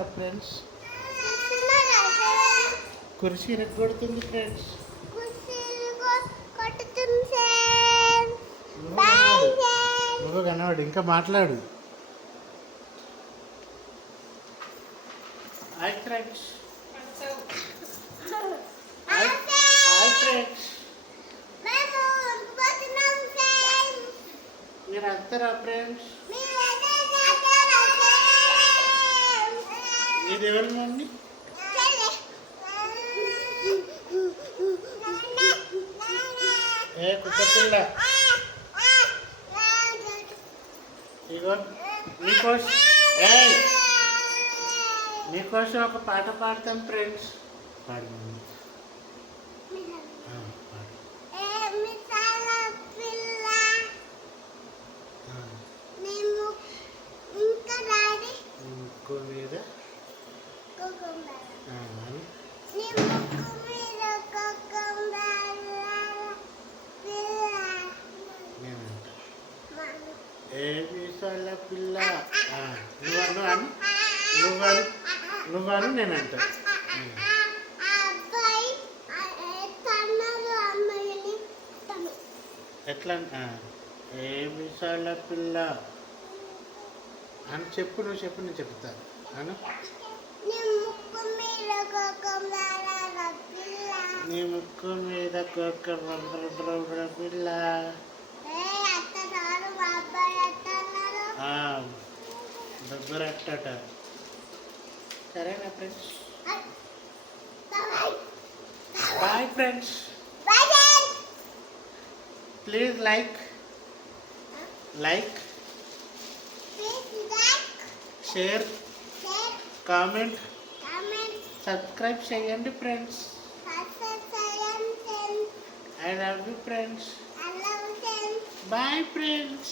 చూస్తున్నారా ఫ్రెండ్స్? కుర్చీ ఇరగొడుతుంది ఫ్రెండ్స్. నువ్వు కనవాడు ఇంకా మాట్లాడు. Hi friends. Hi friends. మీరు వస్తారా ఫ్రెండ్స్? ఇది ఎవరి మమ్మీ? ఏ కుక్క పిల్ల, ఇగో మీకోసం మీకోసం ఒక పాట పాడతాం ఫ్రెండ్స్. పాడు మమ్మీ. ముక్కు మీద ఏమి సొల్ల పిల్ల. నువ్వను నేనంట. ఎట్లా? ఏమి సొల్ల పిల్ల అని చెప్పు. నువ్వు చెప్పు, నేను చెప్తాను అను. నీ ముక్కు మీద కుక్క పిల్ల. దగ్గర అట్టట. సరేనా friends? Bye friends. Please like share, comment, subscribe చేయండి friends. I love you friends. Bye friends.